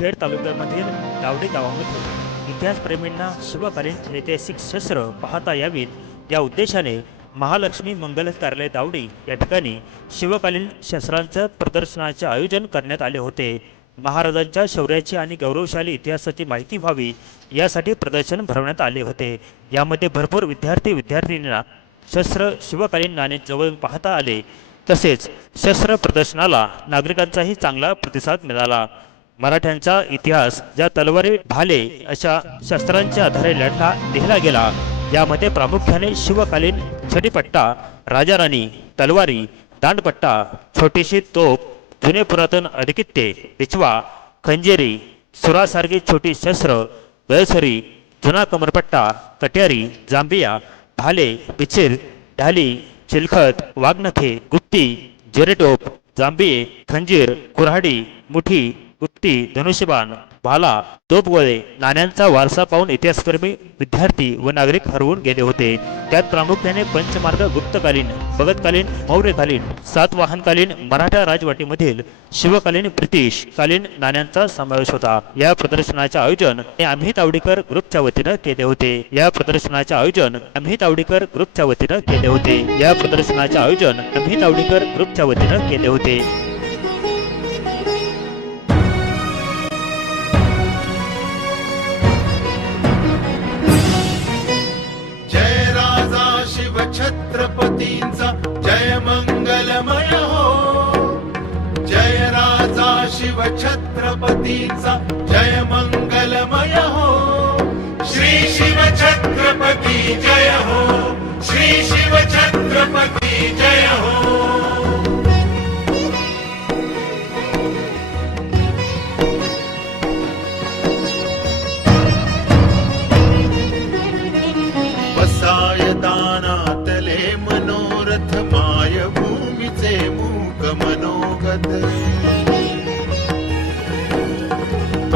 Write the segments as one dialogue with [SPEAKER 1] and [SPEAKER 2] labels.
[SPEAKER 1] खेड तालुक्यामधील दावडे गावामध्ये इतिहासप्रेमींना शिवकालीन ऐतिहासिक शस्त्र पाहता यावीत. या उद्देशाने महालक्ष्मी मंगल कार्यालय दावडी या ठिकाणी शिवकालीन शस्त्रांचं प्रदर्शनाचे आयोजन करण्यात आले होते. महाराजांच्या शौर्याची आणि गौरवशाली इतिहासाची माहिती व्हावी यासाठी प्रदर्शन भरवण्यात आले होते. यामध्ये भरपूर विद्यार्थी विद्यार्थिनींना शस्त्र शिवकालीन नाणे जवळून पाहता आले. तसेच शस्त्र प्रदर्शनाला नागरिकांचाही चांगला प्रतिसाद मिळाला. मराठ्यांचा इतिहास ज्या तलवारी भाले अशा शस्त्रांच्या आधारे लढला लिहिला गेला. यामध्ये प्रामुख्याने शिवकालीन छडीपट्टा राजाराणी तलवारी दांडपट्टा छोटीशी तोप जुने पुरातन अधिकित्ते पिचवा खंजेरी सुरासारखी छोटी शस्त्र गळसरी जुना कमरपट्टा कट्यारी जांबिया भाले पिचिर ढाली चिलखत वाघनखे गुप्ती जिरेटोप जांबिये खंजीर कुऱ्हाडी मुठी गुप्ती धनुष्यबाण भाला तोपगोळे नाण्यांचा वारसा पाहून इतिहासप्रेमी विद्यार्थी व नागरिक हरवून गेले होते. त्यात प्रामुख्याने पंचमार्ग गुप्तकालीन भगतकालीन मौर्यकालीन सातवाहनकालीन मराठा राजवटीमधील शिवकालीन ब्रिटिश कालीन नाण्यांचा समावेश होता. या प्रदर्शनाचे आयोजन हे आम्ही तावडीकर ग्रुपच्या वतीनं केले होते. या प्रदर्शनाचे आयोजन आम्ही तावडीकर ग्रुपच्या वतीनं केले होते. या प्रदर्शनाचे आयोजन आम्ही तावडीकर ग्रुपच्या वतीनं केले होते.
[SPEAKER 2] छत्रपतींचा. जय मंगलमय हो. श्री शिव छत्रपती जय हो. श्री शिव छत्रपती जय हो.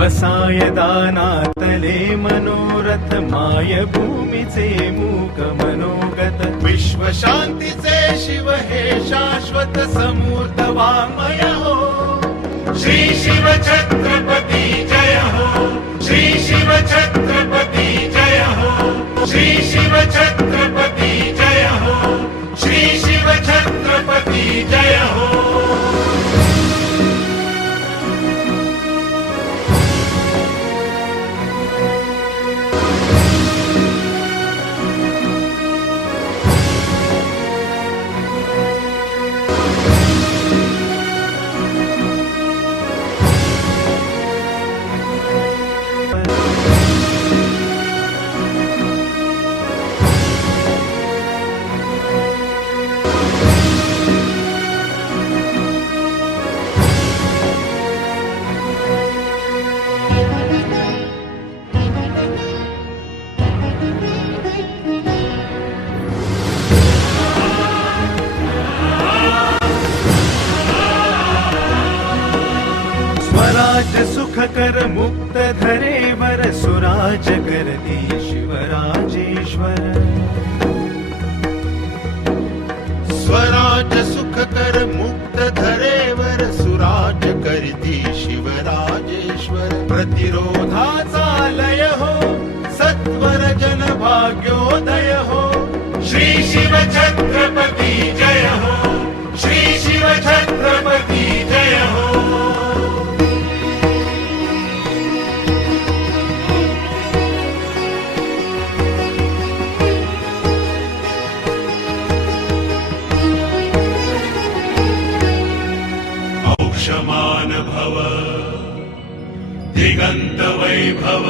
[SPEAKER 2] बसाय दानातले मनोरथ माय भूमीचे मूक मनोगत. विश्व शांतीचे शिव हे शाश्वत समूर्त वाङ्मय हो. श्री शिव छत्रपती जय हो. श्री शिव छत्रपती
[SPEAKER 3] स्वराज सुख कर मुक्त धरेवर सुराज कर दे शिवराजेश्वर।
[SPEAKER 2] दिगंत वैभव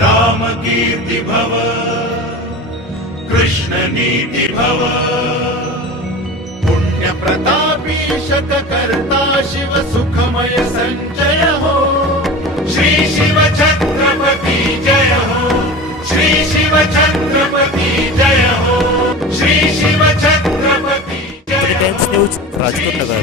[SPEAKER 2] राम कीर्ती भव कृष्ण नीती भव पुण्य प्रतापी शतकर्ता शिव सुखमय संजय हो। श्री शिव छत्रपती जय हो। श्री शिव छत्रपती जय हो। श्री शिव छत्रपती जय हो.
[SPEAKER 1] नगर.